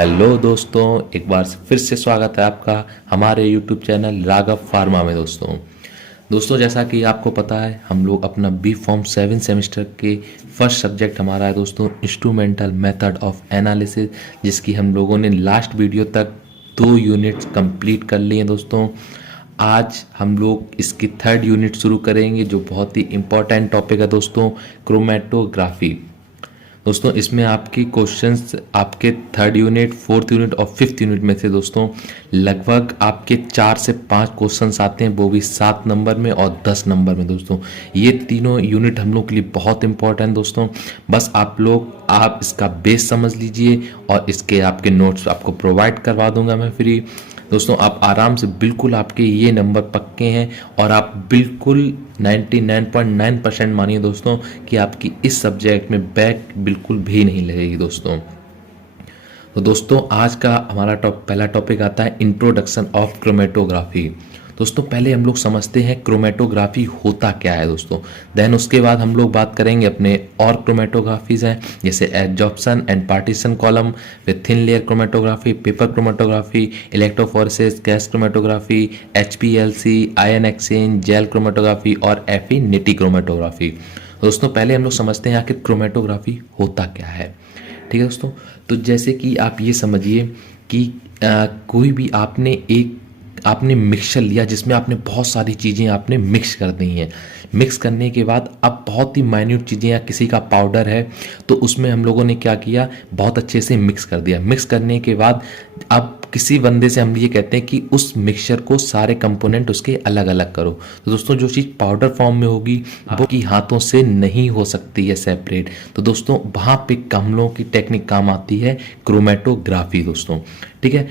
Hello दोस्तों, एक बार फिर से स्वागत है आपका हमारे यूट्यूब चैनल राघव फार्मा में। दोस्तों जैसा कि आपको पता है, हम लोग अपना बी फॉर्म 7 सेमेस्टर के फर्स्ट सब्जेक्ट हमारा है दोस्तों इंस्ट्रूमेंटल मेथड ऑफ एनालिसिस, जिसकी हम लोगों ने लास्ट वीडियो तक 2 यूनिट्स कंप्लीट कर लिए हैं दोस्तों। आज हम लोग इसकी 3rd यूनिट शुरू करेंगे, जो बहुत ही इंपॉर्टेंट टॉपिक है दोस्तों, क्रोमेटोग्राफी। दोस्तों इसमें आपकी क्वेश्चंस आपके 3rd यूनिट, 4th यूनिट और 5th यूनिट में से दोस्तों लगभग आपके 4 से 5 क्वेश्चंस आते हैं, वो भी 7 नंबर में और 10 नंबर में। दोस्तों ये तीनों यूनिट हम लोग के लिए बहुत इंपॉर्टेंट दोस्तों। बस आप इसका बेस समझ लीजिए और इसके आपके नोट्स आपको प्रोवाइड करवा दूंगा मैं फ्री। दोस्तों आप आराम से, बिल्कुल आपके ये नंबर पक्के हैं और आप बिल्कुल 99.9% मानिए दोस्तों कि आपकी इस सब्जेक्ट में बैक बिल्कुल भी नहीं लगेगी दोस्तों। तो दोस्तों आज का हमारा पहला टॉपिक आता है इंट्रोडक्शन ऑफ क्रोमेटोग्राफी। दोस्तों पहले हम लोग समझते हैं क्रोमेटोग्राफी होता क्या है दोस्तों, देन उसके बाद हम लोग बात करेंगे अपने और क्रोमेटोग्राफीज हैं, जैसे adsorption and partition column with thin layer chromatography, paper chromatography, electrophoresis, gas chromatography, HPLC, ion exchange, jail chromatography और एफिनिटी क्रोमेटोग्राफी। दोस्तों पहले हम लोग समझते हैं आखिर क्रोमेटोग्राफी होता क्या है। ठीक है दोस्तों, तो जैसे कि आप ये समझिए कि कोई भी आपने मिक्सचर लिया जिसमें आपने बहुत सारी चीज़ें आपने मिक्स कर दी हैं। मिक्स करने के बाद अब बहुत ही माइन्यूट चीज़ें, या किसी का पाउडर है तो उसमें हम लोगों ने क्या किया, बहुत अच्छे से मिक्स कर दिया। मिक्स करने के बाद अब किसी बंदे से हम ये कहते हैं कि उस मिक्सचर को सारे कंपोनेंट उसके अलग अलग करो। तो दोस्तों जो चीज़ पाउडर फॉर्म में होगी वो की हाथों से नहीं हो सकती है सेपरेट, तो दोस्तों वहाँ पे हम लोगों की टेक्निक काम आती है क्रोमेटोग्राफी दोस्तों। ठीक है,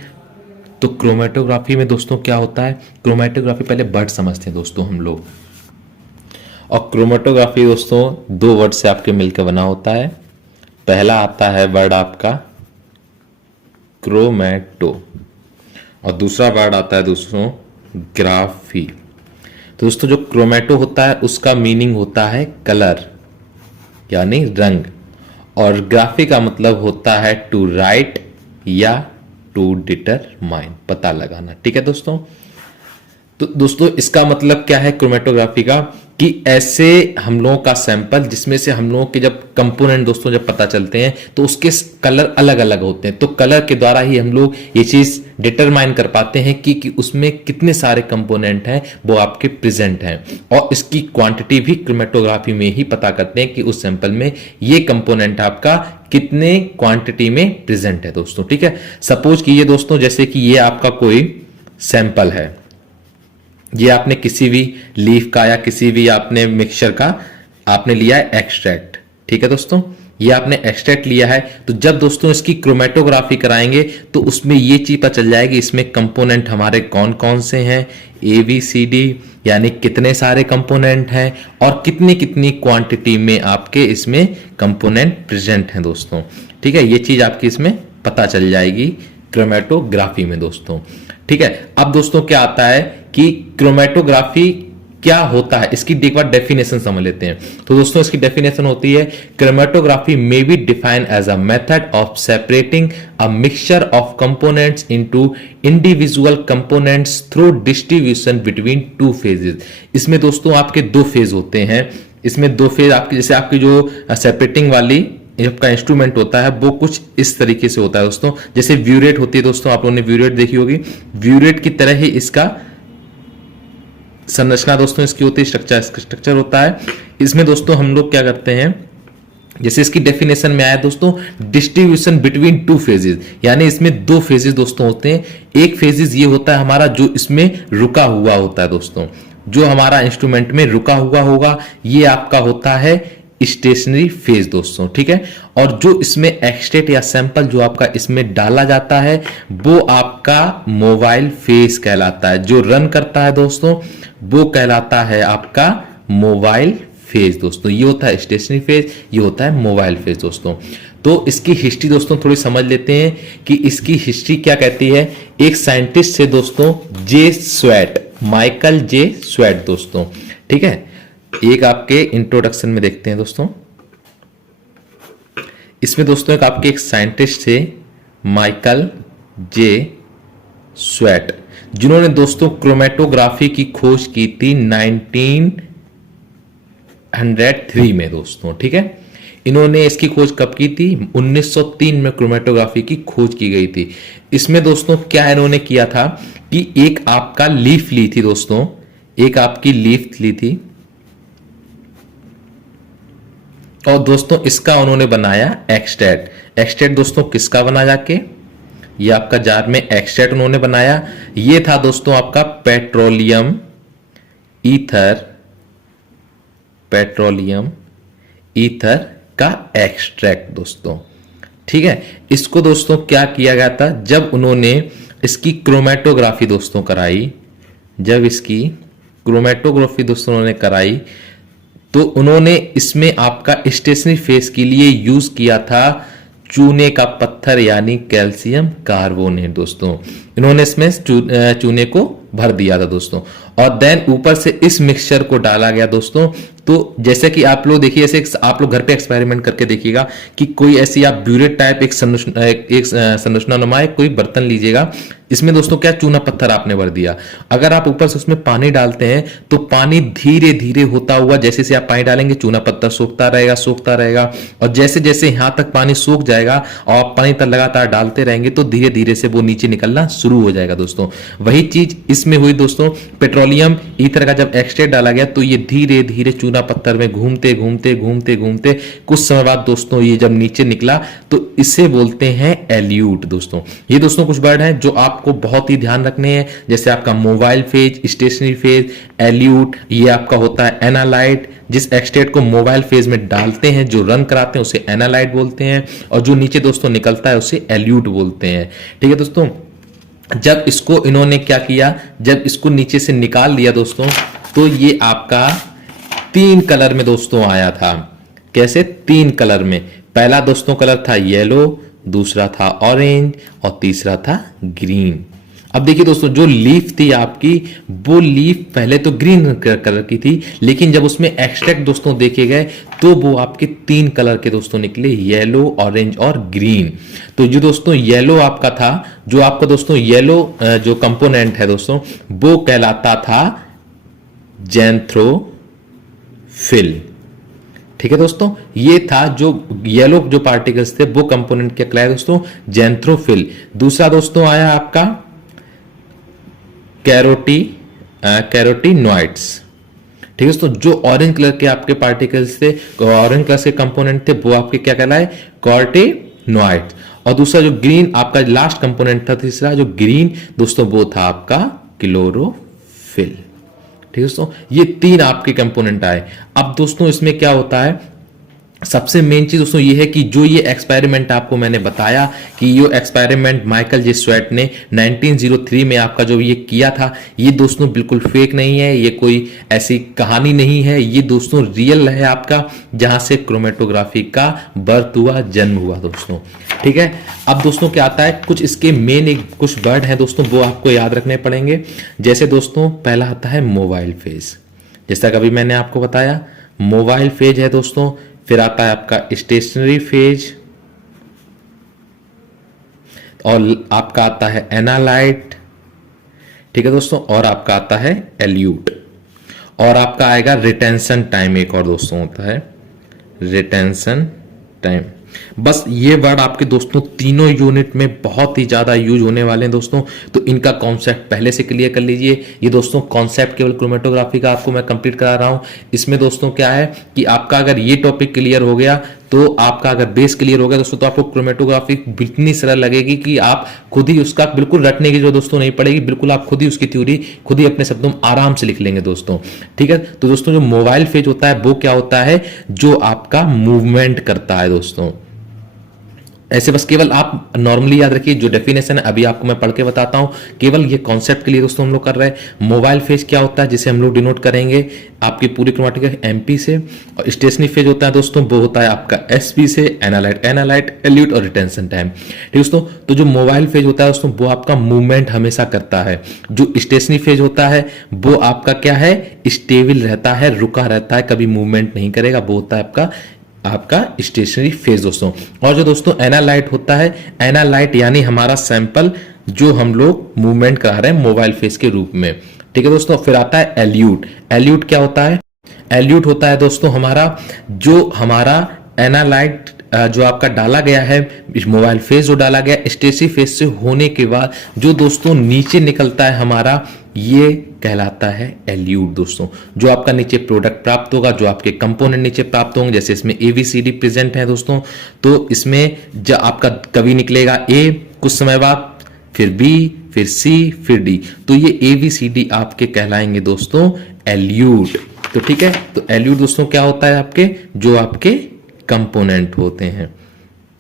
तो क्रोमेटोग्राफी में दोस्तों क्या होता है, क्रोमेटोग्राफी पहले वर्ड समझते हैं दोस्तों हम लोग। और क्रोमेटोग्राफी दोस्तों 2 वर्ड से आपके मिलकर बना होता है। पहला आता है वर्ड आपका क्रोमेटो और दूसरा वर्ड आता है दोस्तों ग्राफी। तो दोस्तों जो क्रोमेटो होता है उसका मीनिंग होता है कलर यानी रंग, और ग्राफी का मतलब होता है टू राइट या टू डिटरमाइन, पता लगाना। ठीक है दोस्तों, तो दोस्तों इसका मतलब क्या है क्रोमेटोग्राफी का, कि ऐसे हम लोगों का सैंपल जिसमें से हम लोगों के जब कंपोनेंट दोस्तों जब पता चलते हैं तो उसके कलर अलग अलग होते हैं, तो कलर के द्वारा ही हम लोग ये चीज डिटरमाइन कर पाते हैं कि उसमें कितने सारे कंपोनेंट हैं वो आपके प्रेजेंट हैं, और इसकी क्वांटिटी भी क्रोमेटोग्राफी में ही पता करते हैं कि उस सैंपल में ये कंपोनेंट आपका कितने क्वांटिटी में प्रेजेंट है दोस्तों। ठीक है, सपोज कीजिए दोस्तों जैसे कि ये आपका कोई सैंपल है, ये आपने किसी भी लीफ का या किसी भी आपने मिक्सचर का आपने लिया है एक्सट्रैक्ट। ठीक है दोस्तों, ये आपने एक्सट्रैक्ट लिया है, तो जब दोस्तों इसकी क्रोमेटोग्राफी कराएंगे तो उसमें ये चीज पता चल जाएगी इसमें कंपोनेंट हमारे कौन कौन से हैं, ABCD यानी कितने सारे कंपोनेंट हैं और कितनी कितनी क्वांटिटी में आपके इसमें कंपोनेंट प्रेजेंट हैं दोस्तों। ठीक है, ये चीज आपकी इसमें पता चल जाएगी क्रोमेटोग्राफी में दोस्तों। ठीक है, अब दोस्तों क्या आता है कि क्रोमेटोग्राफी क्या होता है, इसकी एक बार डेफिनेशन समझ लेते हैं। तो दोस्तों इसकी डेफिनेशन होती है, chromatography may be defined as a method of separating a mixture of components into individual components through distribution between 2 phases. इसमें दोस्तों आपके 2 फेज होते हैं, इसमें 2 फेज आपकी, जैसे आपकी जो सेपरेटिंग वाली आपका इंस्ट्रूमेंट होता है वो कुछ इस तरीके से होता है दोस्तों, जैसे व्यूरेट होती है दोस्तों, आप लोगों ने व्यूरेट देखी होगी, व्यूरेट की तरह ही इसका संरचना दोस्तों इसकी होती है, स्ट्रक्चर होता है। इसमें दोस्तों हम लोग क्या करते हैं, जैसे इसकी डेफिनेशन में आया दोस्तों डिस्ट्रीब्यूशन बिटवीन 2 फेजेस, यानी इसमें 2 फेजेस दोस्तों होते हैं। एक फेजेस ये होता है हमारा जो इसमें रुका हुआ होता है दोस्तों, जो हमारा इंस्ट्रूमेंट में रुका हुआ होगा ये आपका होता है स्टेशनरी फेज दोस्तों। ठीक है, और जो इसमें एक्सट्रैक्ट या सैंपल जो आपका इसमें डाला जाता है वो आपका मोबाइल फेज कहलाता है, जो रन करता है दोस्तों वो कहलाता है आपका मोबाइल फेज दोस्तों। ये होता है स्टेशनरी फेज, ये होता है मोबाइल फेज दोस्तों। तो इसकी हिस्ट्री दोस्तों थोड़ी समझ लेते हैं कि इसकी हिस्ट्री क्या कहती है। एक साइंटिस्ट से दोस्तों माइकल जे स्वेट दोस्तों। ठीक है, एक आपके इंट्रोडक्शन में देखते हैं दोस्तों, इसमें दोस्तों एक साइंटिस्ट थे माइकल जे स्वेट, जिन्होंने दोस्तों क्रोमेटोग्राफी की खोज की थी 1903 में दोस्तों। ठीक है, इन्होंने इसकी खोज कब की थी? 1903 में क्रोमेटोग्राफी की खोज की गई थी। इसमें दोस्तों क्या इन्होंने किया था कि एक आपका लीफ ली थी दोस्तों, एक आपकी लीफ ली थी और दोस्तों इसका उन्होंने बनाया एक्सट्रैक्ट। एक्सट्रैक्ट दोस्तों किसका बना जाके? ये आपका जार में एक्सट्रैक्ट उन्होंने बनाया। ये था दोस्तों आपका पेट्रोलियम ईथर, पेट्रोलियम ईथर का एक्सट्रैक्ट दोस्तों। ठीक है, इसको दोस्तों क्या किया गया था, जब उन्होंने इसकी क्रोमेटोग्राफी दोस्तों कराई, जब इसकी क्रोमेटोग्राफी दोस्तों उन्होंने कराई तो उन्होंने इसमें आपका स्टेशनरी फेस के लिए यूज किया था चूने का पत्थर यानी कैल्शियम कार्बोनेट दोस्तों। इन्होंने इसमें चूने को भर दिया था दोस्तों और देन ऊपर से इस मिक्सचर को डाला गया दोस्तों। तो जैसे कि आप लोग देखिए, ऐसे आप लोग घर पे एक्सपेरिमेंट करके देखिएगा कि कोई ऐसी आप ब्यूरेट टाइप एक संरचना नुमा कोई बर्तन लीजिएगा, इसमें दोस्तों क्या चूना पत्थर आपने भर दिया। अगर आप ऊपर से उसमें पानी डालते हैं तो पानी धीरे धीरे होता हुआ, जैसे से आप पानी डालेंगे चूना पत्थर सोखता रहेगा, सोखता रहेगा और जैसे जैसे यहां तक पानी सूख जाएगा और आप पानी तक लगातार डालते रहेंगे तो धीरे धीरे से वो नीचे निकलना शुरू हो जाएगा दोस्तों। वही चीज इसमें हुई दोस्तों। पेट्रोलियम ईथर का जब एक्सट्रैक्ट डाला गया तो ये धीरे धीरे चूना पत्थर में घूमते घूमते घूमते घूमते कुछ समय बाद दोस्तों ये जब नीचे निकला तो इसे बोलते हैं एल्यूट दोस्तों। ये दोस्तों कुछ वर्ड हैं जो आपको बहुत ही ध्यान रखने हैं, जैसे आपका mobile phase, stationary phase, elude. ये आपका होता है एनालाइट, जिस एक्सट्रैक्ट को मोबाइल फेज में डालते हैं, जो रन कराते हैं उसे एनालाइट बोलते हैं और जो नीचे दोस्तों निकलता है उसे एल्यूट बोलते हैं। ठीक है दोस्तों, जब इसको इन्होंने क्या किया, जब इसको नीचे से निकाल लिया दोस्तों तो ये आपका 3 कलर में दोस्तों आया था। कैसे? 3 कलर में। पहला दोस्तों कलर था येलो, दूसरा था ऑरेंज और तीसरा था ग्रीन। अब देखिए दोस्तों, जो लीफ थी आपकी वो लीफ पहले तो ग्रीन कलर की थी, लेकिन जब उसमें एक्सट्रैक्ट दोस्तों देखे गए तो वो आपके 3 कलर के दोस्तों निकले, येलो, ऑरेंज और ग्रीन। तो जो दोस्तों येलो आपका था, जो आपका दोस्तों येलो जो कंपोनेंट है दोस्तों वो कहलाता था जैंथ्रोफिल। ठीक है दोस्तों, ये था जो येलो जो पार्टिकल्स थे वो कंपोनेंट क्या कहलाया दोस्तों? जैंथ्रोफिल। दूसरा दोस्तों आया आपका कैरोटीनॉइड्स। ठीक है दोस्तों, जो ऑरेंज कलर के आपके पार्टिकल्स थे, ऑरेंज कलर के कंपोनेंट थे वो आपके क्या कहलाए? कॉर्टिनॉइड्स। और दूसरा जो ग्रीन आपका लास्ट कंपोनेंट था, तीसरा जो ग्रीन दोस्तों वो था आपका क्लोरोफिल। ठीक है दोस्तों, ये 3 आपके कंपोनेंट आए। अब दोस्तों इसमें क्या होता है, सबसे मेन चीज दोस्तों ये है कि जो ये एक्सपेरिमेंट आपको मैंने बताया कि ये एक्सपेरिमेंट माइकल जे स्वेट ने 1903 में आपका जो ये किया था, ये दोस्तों बिल्कुल फेक नहीं है, ये कोई ऐसी कहानी नहीं है, ये दोस्तों रियल है आपका, जहां से क्रोमेटोग्राफी का बर्थ हुआ, जन्म हुआ दोस्तों। ठीक है, अब दोस्तों क्या आता है, कुछ इसके मेन एक कुछ वर्ड हैं दोस्तों वो आपको याद रखने पड़ेंगे। जैसे दोस्तों पहला आता है मोबाइल फेज, जैसा कभी मैंने आपको बताया मोबाइल फेज है दोस्तों। फिर आता है आपका स्टेशनरी फेज और आपका आता है एनालाइट। ठीक है दोस्तों, और आपका आता है एल्यूट और आपका आएगा रिटेंशन टाइम। एक और दोस्तों होता है रिटेंशन टाइम। बस ये वर्ड आपके दोस्तों तीनों यूनिट में बहुत ही ज्यादा यूज होने वाले हैं दोस्तों, तो इनका कॉन्सेप्ट पहले से क्लियर कर लीजिए। ये दोस्तों कॉन्सेप्ट केवल क्रोमेटोग्राफी का आपको मैं कंप्लीट करा रहा हूं। इसमें दोस्तों क्या है कि आपका अगर ये टॉपिक क्लियर हो गया तो आपका अगर बेस क्लियर हो गया दोस्तों तो आपको क्रोमेटोग्राफी इतनी सरल लगेगी कि आप खुद ही उसका बिल्कुल रटने की जो दोस्तों नहीं पड़ेगी, बिल्कुल आप खुद ही उसकी थ्योरी खुद ही अपने शब्दों में आराम से लिख लेंगे दोस्तों। ठीक है, तो दोस्तों जो मोबाइल फेज होता है वो क्या होता है, जो आपका मूवमेंट करता है दोस्तों। ऐसे बस केवल आप नॉर्मली याद रखिए, जो डेफिनेशन है अभी आपको मैं पढ़ के बताता हूं, केवल ये कॉन्सेप्ट के लिए दोस्तों हम लोग कर रहे हैं। मोबाइल फेज क्या होता है, जिसे हम लोग डिनोट करेंगे आपकी पूरी क्रोमेटिक एमपी से, और स्टेशनरी फेज होता है दोस्तों वो होता है आपका एसपी से, एनालाइट, एल्यूट और रिटेंशन टाइम। ठीक दोस्तों, तो जो मोबाइल फेज होता है दोस्तों वो आपका मूवमेंट हमेशा करता है। जो स्टेशनरी फेज होता है वो आपका क्या है, स्टेबल रहता है, रुका रहता है, कभी मूवमेंट नहीं करेगा, वो होता है आपका आपका स्टेशनरी फेज दोस्तों। और जो दोस्तों एनालाइट होता है, एनालाइट यानी हमारा सैंपल जो हम लोग मूवमेंट करा रहे हैं मोबाइल फेज के रूप में, ठीक है दोस्तों। फिर आता है एल्यूट। एल्यूट क्या होता है? एल्यूट होता है दोस्तों हमारा एनालाइट जो आपका डाला गया है, मोबाइल फेज जो डाला गया स्टेशनरी फेज से होने के बाद जो दोस्तों नीचे निकलता है हमारा, ये कहलाता है एल्यूट दोस्तों। जो आपका नीचे प्रोडक्ट प्राप्त होगा, जो आपके कंपोनेंट नीचे प्राप्त होंगे, जैसे इसमें ABCD प्रेजेंट है दोस्तों, तो इसमें जो आपका कभी निकलेगा A, कुछ समय बाद फिर B, फिर C, फिर D, तो ये ABCD आपके कहलाएंगे दोस्तों एल्यूट। तो ठीक है, तो एल्यूट दोस्तों क्या होता है? आपके जो आपके कंपोनेंट होते हैं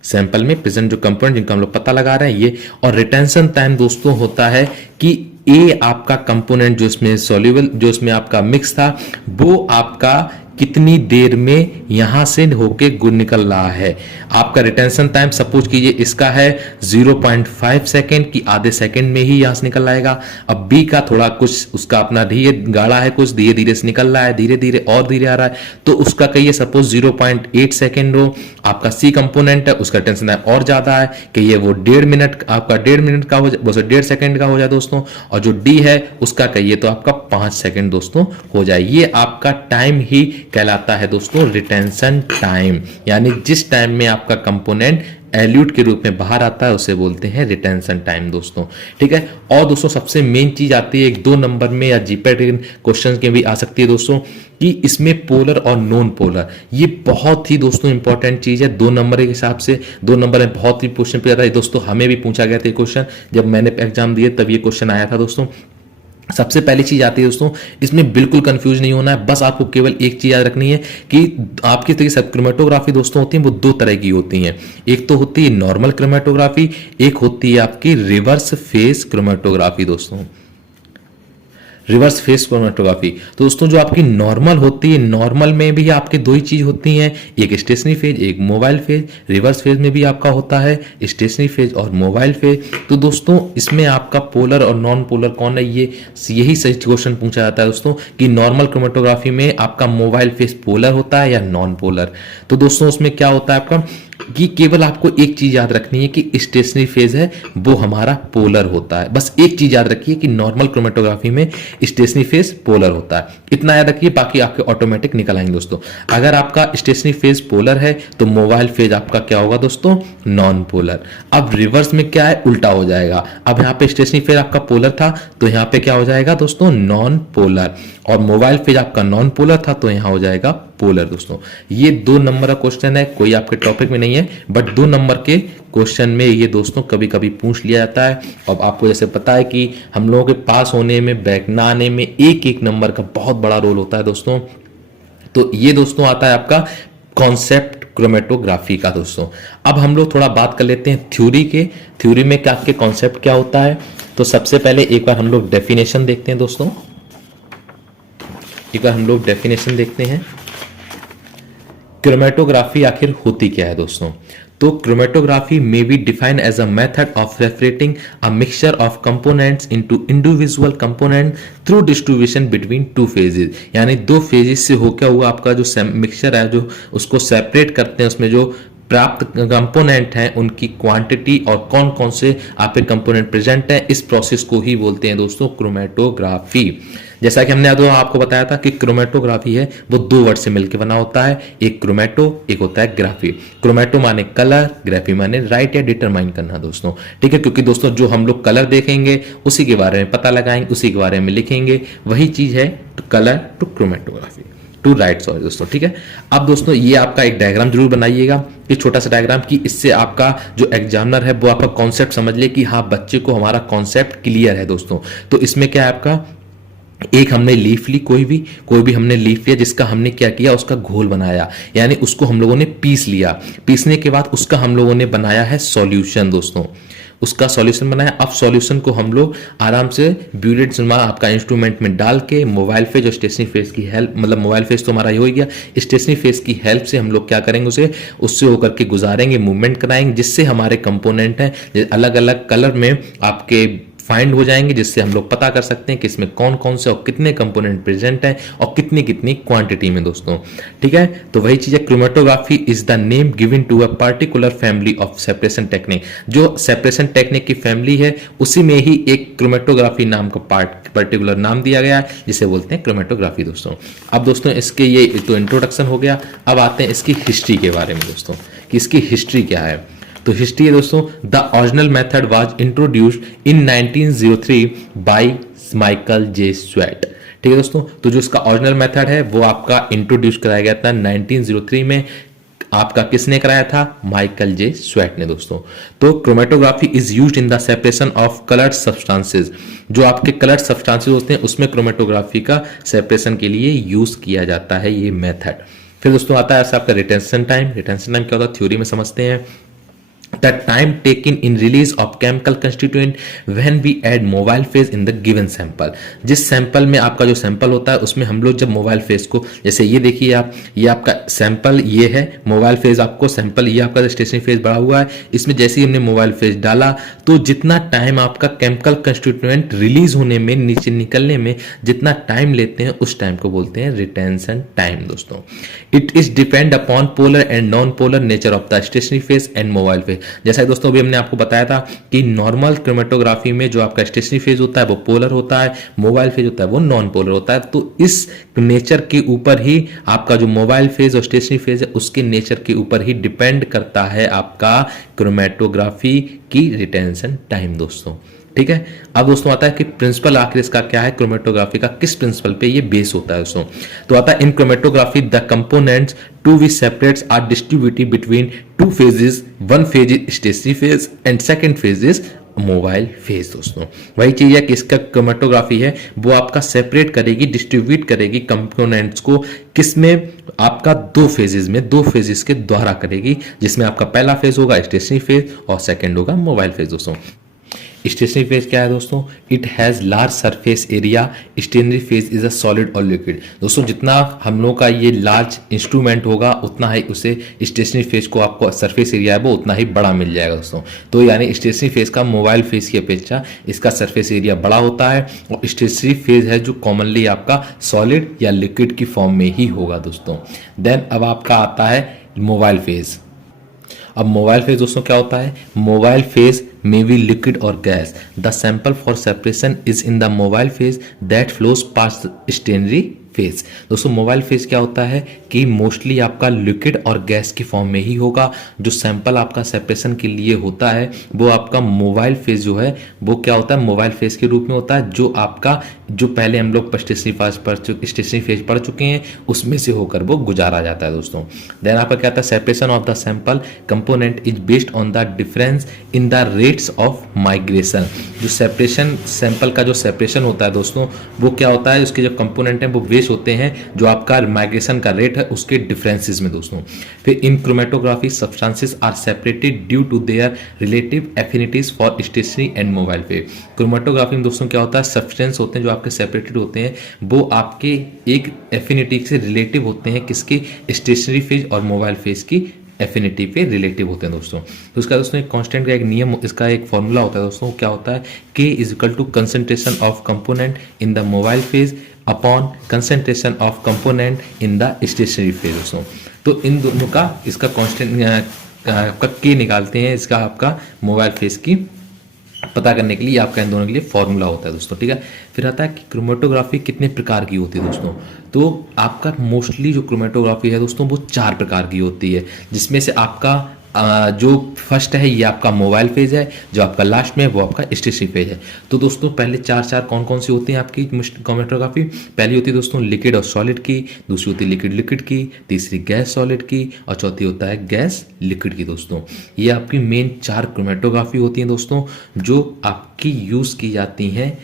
सैंपल में प्रेजेंट, जो कंपोनेंट जिनका हम लोग पता लगा रहे हैं ये। और रिटेंशन टाइम दोस्तों होता है कि ए आपका कंपोनेंट जो इसमें सॉल्युबल, जो इसमें आपका मिक्स था, वो आपका कितनी देर में यहां से होके गुड निकल रहा है। आपका रिटेंशन टाइम सपोज कीजिए इसका है 0.5 सेकेंड की, आधे सेकेंड में ही यहां से निकल आएगा। अब बी का थोड़ा कुछ उसका अपना धीरे गाढ़ा है, कुछ धीरे धीरे से निकल रहा है, धीरे धीरे और धीरे आ रहा है, तो उसका कहिए सपोज 0.8 सेकेंड हो। आपका सी कंपोनेंट है, उसका रिटेंशन टाइम और ज्यादा है, कहिए वो 1.5 मिनट, आपका 1.5 मिनट का हो जाए, 1.5 सेकेंड का हो जाए दोस्तों। और जो डी है उसका कहिए तो आपका 5 सेकेंड दोस्तों हो जाए। ये आपका टाइम ही कहलाता है दोस्तों रिटेंशन टाइम, यानी जिस टाइम में आपका कंपोनेंट एल्यूट के रूप में बाहर आता है उसे बोलते हैं रिटेंशन टाइम दोस्तों, ठीक है। और दोस्तों सबसे मेन चीज आती है एक 2 नंबर में या जीपैट क्वेश्चन के भी आ सकती है दोस्तों, कि इसमें पोलर और नॉन पोलर, ये बहुत ही दोस्तों इंपॉर्टेंट चीज है 2 नंबर के हिसाब से। 2 नंबर में बहुत ही क्वेश्चन पूछा जाता है दोस्तों, हमें भी पूछा गया था क्वेश्चन, जब मैंने एग्जाम दिए तब ये क्वेश्चन आया था दोस्तों। सबसे पहली चीज आती है दोस्तों, इसमें बिल्कुल कंफ्यूज नहीं होना है, बस आपको केवल एक चीज याद रखनी है कि आपकी तरीके क्रोमेटोग्राफी दोस्तों होती है वो 2 तरह की होती हैं। एक तो होती है नॉर्मल क्रोमेटोग्राफी, एक होती है आपकी रिवर्स फेस क्रोमेटोग्राफी दोस्तों, रिवर्स फेस क्रोमेटोग्राफी। तो दोस्तों जो आपकी नॉर्मल होती है, नॉर्मल में भी आपके 2 ही चीज होती हैं, एक स्टेशनरी फेज, एक मोबाइल फेज। रिवर्स फेज में भी आपका होता है स्टेशनरी फेज और मोबाइल फेज। तो दोस्तों इसमें आपका पोलर और नॉन पोलर कौन है, ये यही सही क्वेश्चन पूछा जाता है दोस्तों, कि नॉर्मल क्रोमेटोग्राफी में आपका मोबाइल फेज पोलर होता है या नॉन पोलर। तो दोस्तों उसमें क्या होता है आपका, कि केवल आपको एक चीज याद रखनी है कि स्टेशनरी फेज है वो हमारा पोलर होता है। बस एक चीज याद रखिए कि नॉर्मल क्रोमेटोग्राफी में स्टेशनरी फेज पोलर होता है, इतना याद रखिए, बाकी आपके ऑटोमेटिक निकल आएंगे दोस्तों। अगर आपका स्टेशनरी फेज पोलर है तो मोबाइल फेज आपका क्या होगा दोस्तों, नॉन पोलर। अब रिवर्स में क्या है, उल्टा हो जाएगा। अब यहाँ पे स्टेशनरी फेज आपका पोलर था तो यहाँ पे क्या हो जाएगा दोस्तों, नॉन पोलर। और मोबाइल फेज आपका नॉन पोलर था तो यहाँ हो जाएगा पोलर दोस्तों। ये 2 नंबर का क्वेश्चन है, कोई आपके टॉपिक में नहीं है, बट 2 नंबर के क्वेश्चन में ये दोस्तों कभी कभी पूछ लिया जाता है। अब आपको जैसे पता है कि हम लोगों के पास होने में, बैक ना आने में एक नंबर का बहुत बड़ा रोल होता है दोस्तों। तो ये दोस्तों आता है आपका कॉन्सेप्ट क्रोमेटोग्राफी का दोस्तों। अब हम लोग थोड़ा बात कर लेते हैं थ्योरी के। थ्योरी में क्या आपके कॉन्सेप्ट क्या होता है, तो सबसे पहले एक बार हम लोग डेफिनेशन देखते हैं दोस्तों, एक बार हम लोग डेफिनेशन देखते हैं क्रोमेटोग्राफी आखिर होती क्या है दोस्तों। तो chromatography may be defined as a method of separating a mixture of components into individual component through distribution between 2 phases, यानी 2 फेजेस से होकर हुआ आपका जो मिक्सचर है जो उसको सेपरेट करते हैं, उसमें जो प्राप्त कंपोनेंट हैं उनकी क्वांटिटी और कौन कौन से आपके कंपोनेंट प्रेजेंट हैं, इस प्रोसेस को ही बोलते हैं दोस्तों क्रोमेटोग्राफी। जैसा कि हमने आपको बताया था कि क्रोमेटोग्राफी है वो 2 वर्ड से मिलकर बना होता है, एक क्रोमेटो, एक होता है ग्राफी। क्रोमेटो माने कलर, ग्राफी माने राइट या डिटरमाइन करना दोस्तों, ठीक है। क्योंकि दोस्तों जो हम लोग कलर देखेंगे उसी के बारे में पता लगाएंगे, उसी के बारे में लिखेंगे, वही चीज है colour to chromatography to write, sorry दोस्तों, ठीक है। अब दोस्तों ये आपका एक डायग्राम जरूर बनाइएगा, ये छोटा सा डायग्राम, कि इससे आपका जो एग्जामिनर है वो आपका कॉन्सेप्ट समझ ले कि हाँ बच्चे को हमारा कॉन्सेप्ट क्लियर है दोस्तों। तो इसमें क्या है आपका, एक हमने लीफ ली, कोई भी हमने लीफ लिया, जिसका हमने क्या किया, उसका घोल बनाया, यानी उसको हम लोगों ने पीस लिया। पीसने के बाद उसका हम लोगों ने बनाया है सॉल्यूशन दोस्तों, उसका सॉल्यूशन बनाया। अब सॉल्यूशन को हम लोग आराम से ब्यूलेट आपका इंस्ट्रूमेंट में डाल के मोबाइल फेज और स्टेशनरी फेज की हेल्प, मतलब मोबाइल फेज तो हमारा ये हो गया, स्टेशनरी फेज की हेल्प से हम लोग क्या करेंगे, उससे होकर के गुजारेंगे, मूवमेंट कराएंगे, जिससे हमारे कंपोनेंट हैं अलग अलग कलर में आपके फाइंड हो जाएंगे, जिससे हम लोग पता कर सकते हैं कि इसमें कौन कौन से और कितने कंपोनेंट प्रेजेंट हैं और कितनी कितनी क्वांटिटी में दोस्तों। ठीक है, तो वही चीज है, chromatography is the name given to a particular family of separation technique. जो सेपरेशन टेक्निक की फैमिली है उसी में ही एक क्रोमेटोग्राफी नाम का पर्टिकुलर नाम दिया गया है, जिसे बोलते हैं क्रोमेटोग्राफी दोस्तों। अब दोस्तों इसके ये तो इंट्रोडक्शन हो गया, अब आते हैं इसकी हिस्ट्री के बारे में दोस्तों, कि इसकी हिस्ट्री क्या है। तो हिस्ट्री है दोस्तों, the original method was introduced in 1903 by Michael J sweat. ठीक है दोस्तों, तो जो इसका ओरिजिनल मेथड है वो आपका इंट्रोड्यूस कराया गया था 1903 में। आपका किसने कराया था? माइकल जे स्वेट ने दोस्तों। तो chromatography is used in the separation of coloured substances. जो आपके कलर्ड सब्सटेंसेस होते हैं उसमें क्रोमेटोग्राफी का सेपरेशन के लिए यूज किया जाता है ये मेथड। फिर दोस्तों आता है आपका रिटेंशन टाइम। रिटेंशन टाइम क्या होता है, थ्योरी में समझते हैं। The time taken in release of chemical constituent when we add mobile phase in the given sample। जिस सैंपल में आपका जो सैंपल होता है उसमें हम लोग जब मोबाइल फेज को, जैसे ये देखिए आप, ये आपका सैंपल ये है, मोबाइल फेज आपको सैंपल ये आपका स्टेशनरी फेज बढ़ा हुआ है, इसमें जैसे ही हमने मोबाइल फेज डाला तो जितना टाइम आपका केमिकल कंस्टिट्यूएंट रिलीज होने में, नीचे निकलने में जितना टाइम लेते हैं उस टाइम को बोलते हैं रिटेंशन टाइम दोस्तों। It is depend upon polar and non polar nature of the stationary phase and mobile phase. जैसा दोस्तों अभी हमने आपको बताया था कि नॉर्मल क्रोमेटोग्राफी में जो आपका स्टेशनरी फेज होता है वो पोलर होता है, मोबाइल फेज होता है वो नॉन पोलर होता है। तो इस नेचर के ऊपर ही आपका जो मोबाइल फेज और स्टेशनरी फेज है उसके नेचर के ऊपर ही डिपेंड करता है आपका क्रोमेटोग्राफी की रिटेंशन टाइम दोस्तों। ठीक है, अब दोस्तों आता है कि प्रिंसिपल आखिर इसका क्या है, क्रोमेटोग्राफी का किस प्रिंसिपल पे ये बेस होता है दोस्तों। तो आता है in chromatography the components to be separated are distributed between two phases, one phase is stationary phase and second phase is mobile phase दोस्तों। वही चीज है कि इसका क्रोमेटोग्राफी है वो आपका सेपरेट करेगी, डिस्ट्रीब्यूट करेगी कंपोनेंट्स को, किसमें आपका दो फेजेस में, दो फेजेस के द्वारा करेगी, जिसमें आपका पहला फेज होगा स्टेशनरी फेज और सेकंड होगा मोबाइल फेज दोस्तों। स्टेशनरी फेज क्या है दोस्तों, it has large surface area, stationary phase is a solid और लिक्विड। दोस्तों जितना हम लोग का ये लार्ज इंस्ट्रूमेंट होगा उतना ही उसे स्टेशनरी फेज को आपको सरफेस एरिया है वो उतना ही बड़ा मिल जाएगा दोस्तों। तो यानी स्टेशनरी फेज का मोबाइल फेज की अपेक्षा इसका सरफेस एरिया बड़ा होता है, और स्टेशनरी फेज है जो कॉमनली आपका सॉलिड या लिक्विड की फॉर्म में ही होगा दोस्तों। देन अब आपका आता है मोबाइल फेज। अब मोबाइल फेज दोस्तों क्या होता है, mobile phase may be liquid or gas. The sample for separation is in the mobile phase that flows past the stationary phase. दोस्तों मोबाइल फेज क्या होता है कि मोस्टली आपका लिक्विड और गैस की फॉर्म में ही होगा। जो सैंपल आपका सेपरेशन के लिए होता है वो आपका मोबाइल फेज जो है वो क्या होता है, मोबाइल फेज के रूप में होता है, जो आपका जो पहले हम लोग स्टेशनरी फेज पढ़ चुके हैं उसमें से होकर वो गुजारा जाता है दोस्तों। देन आपका क्या आता है, separation of the sample component is based on the difference in the rates of migration. जो सेपरेशन सैंपल का जो सेपरेशन होता है दोस्तों वो क्या होता है, उसके जो कंपोनेंट हैं वो बेस होते हैं जो आपका माइग्रेशन का रेट है उसके डिफरेंसेस में दोस्तों। फिर in chromatography substances are separated due to their relative affinities for stationary and mobile phase. Chromatography में दोस्तों क्या होता है, सब्सटेंस होते हैं जो आपके सेपरेटेड होते हैं वो आपके एक एफिनिटी से रिलेटिव होते हैं, किसके, स्टेशनरी फेज और मोबाइल फेज की एफिनिटी पे रिलेटिव होते हैं दोस्तों। तो इसका दोस्तों एक कांस्टेंट का एक नियम, इसका एक फॉर्मूला होता है दोस्तों, क्या होता है, K is equal to concentration of component in the mobile phase upon concentration of component in the stationary phase दोस्तों। तो इन दोनों का इसका कांस्टेंट आपका K निकालते हैं, इसका आपका मोबाइल फेज की पता करने के लिए आपका इन दोनों के लिए फॉर्मूला होता है दोस्तों। ठीक है, फिर आता है कि क्रोमेटोग्राफी कितने प्रकार की होती है दोस्तों। तो आपका मोस्टली जो क्रोमेटोग्राफी है दोस्तों वो 4 प्रकार की होती है, जिसमें से आपका जो फर्स्ट है ये आपका मोबाइल फेज है, जो आपका लास्ट में है वो आपका स्टेशनरी फेज है। तो दोस्तों पहले 4 कौन कौन सी होती हैं आपकी क्रोमेटोग्राफी, पहली होती है दोस्तों लिक्विड और सॉलिड की, दूसरी होती है लिक्विड लिक्विड की, तीसरी गैस सॉलिड की, और चौथी होता है गैस लिक्विड की दोस्तों। ये आपकी मेन 4 क्रोमेटोग्राफी होती हैं दोस्तों जो आपकी यूज की जाती हैं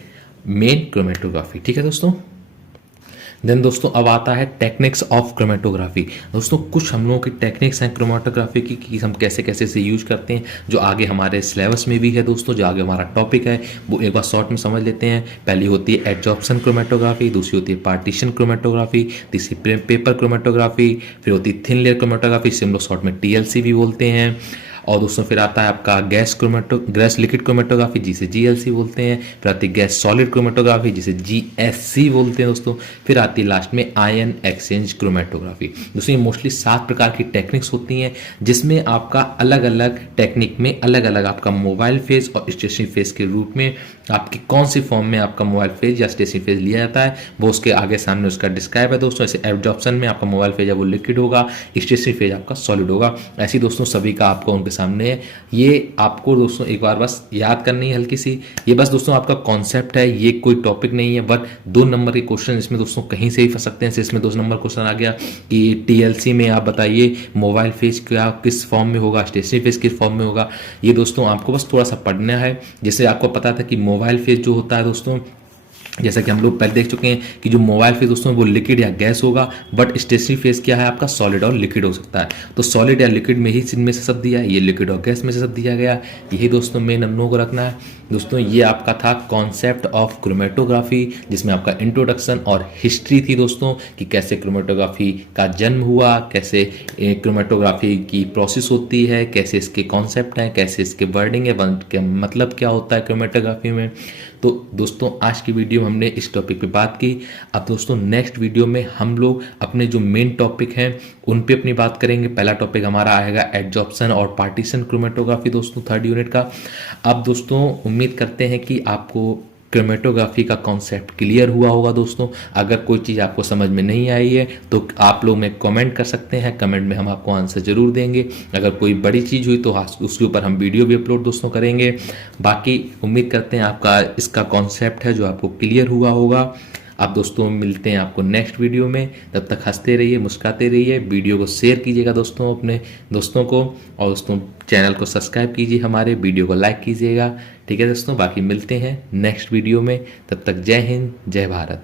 मेन क्रोमेटोग्राफी। ठीक है दोस्तों। देन दोस्तों अब आता है टेक्निक्स ऑफ क्रोमेटोग्राफी। दोस्तों कुछ हम लोगों की टेक्निक्स हैं क्रोमेटोग्राफी की कि हम कैसे कैसे से यूज करते हैं, जो आगे हमारे सिलेबस में भी है दोस्तों, जो आगे हमारा टॉपिक है वो एक बार शॉर्ट में समझ लेते हैं। पहली होती है एडजॉर्प्शन क्रोमेटोग्राफी, दूसरी होती है पार्टीशन क्रोमेटोग्राफी, तीसरी पेपर क्रोमेटोग्राफी, फिर होती है थिन लेयर क्रोमेटोग्राफी, जिसे हम लोग शॉर्ट में TLC भी बोलते हैं, और दोस्तों फिर आता है आपका गैस लिक्विड क्रोमेटोग्राफी जिसे जीएलसी बोलते हैं। फिर आती है गैस सॉलिड क्रोमेटोग्राफी जिसे जीएससी बोलते हैं दोस्तों। फिर आती है लास्ट में आयन एक्सचेंज क्रोमेटोग्राफी। दोस्तों ये मोस्टली 7 प्रकार की टेक्निक्स होती हैं जिसमें आपका अलग अलग टेक्निक में अलग अलग आपका मोबाइल फेज और स्टेशनरी फेज के रूप में आपकी कौन सी फॉर्म में आपका मोबाइल फेज या स्टेशनरी फेज लिया जाता है वो उसके आगे सामने उसका डिस्क्राइब है दोस्तों। ऐसे एब्जॉर्प्शन में आपका मोबाइल फेज है वो लिक्विड होगा, स्टेशनरी फेज आपका सॉलिड होगा। ऐसी दोस्तों सभी का आपको उनके सामने है। ये आपको दोस्तों एक बार बस याद करनी है हल्की सी। ये बस दोस्तों आपका कॉन्सेप्ट है, ये कोई टॉपिक नहीं है। बट 2 नंबर के क्वेश्चन इसमें दोस्तों कहीं से ही फंस सकते हैं। जैसे इसमें 2 नंबर क्वेश्चन आ गया कि टीएलसी में आप बताइए मोबाइल फेज क्या किस फॉर्म में होगा, स्टेशनरी फेज किस फॉर्म में होगा। ये दोस्तों आपको बस थोड़ा सा पढ़ना है। जैसे आपको पता था कि मोबाइल फेज जो होता है दोस्तों, जैसा कि हम लोग पहले देख चुके हैं कि जो मोबाइल फेज दोस्तों वो लिक्विड या गैस होगा, बट स्टेशनरी फेज क्या है आपका सॉलिड और लिक्विड हो सकता है। तो सॉलिड या लिक्विड में ही इनमें से सब दिया है, ये लिक्विड और गैस में से सब दिया गया। यही दोस्तों मेन हम लोगों को रखना है। दोस्तों ये आपका था कॉन्सेप्ट ऑफ क्रोमेटोग्राफी जिसमें आपका इंट्रोडक्शन और हिस्ट्री थी दोस्तों कि कैसे क्रोमेटोग्राफी का जन्म हुआ, कैसे क्रोमेटोग्राफी की प्रोसेस होती है, कैसे इसके कॉन्सेप्ट हैं, कैसे इसके वर्डिंग है, मतलब क्या होता है क्रोमेटोग्राफी में। तो दोस्तों आज की वीडियो में हमने इस टॉपिक पे बात की। अब दोस्तों नेक्स्ट वीडियो में हम लोग अपने जो मेन टॉपिक हैं उन पे अपनी बात करेंगे। पहला टॉपिक हमारा आएगा एडजॉर्प्शन और पार्टीशन क्रोमेटोग्राफी दोस्तों 3rd यूनिट का। अब दोस्तों उम्मीद करते हैं कि आपको क्रोमेटोग्राफी का कॉन्सेप्ट क्लियर हुआ होगा दोस्तों। अगर कोई चीज़ आपको समझ में नहीं आई है तो आप लोग में कमेंट कर सकते हैं, कमेंट में हम आपको आंसर जरूर देंगे। अगर कोई बड़ी चीज़ हुई तो उसके ऊपर हम वीडियो भी अपलोड दोस्तों करेंगे। बाकी उम्मीद करते हैं आपका इसका कॉन्सेप्ट है जो आपको क्लियर हुआ होगा। आप दोस्तों मिलते हैं आपको नेक्स्ट वीडियो में। तब तक हंसते रहिए, मुस्कुराते रहिए। वीडियो को शेयर कीजिएगा दोस्तों अपने दोस्तों को, और दोस्तों चैनल को सब्सक्राइब कीजिए, हमारे वीडियो को लाइक कीजिएगा। ठीक है दोस्तों, बाकी मिलते हैं नेक्स्ट वीडियो में। तब तक जय हिंद, जय भारत।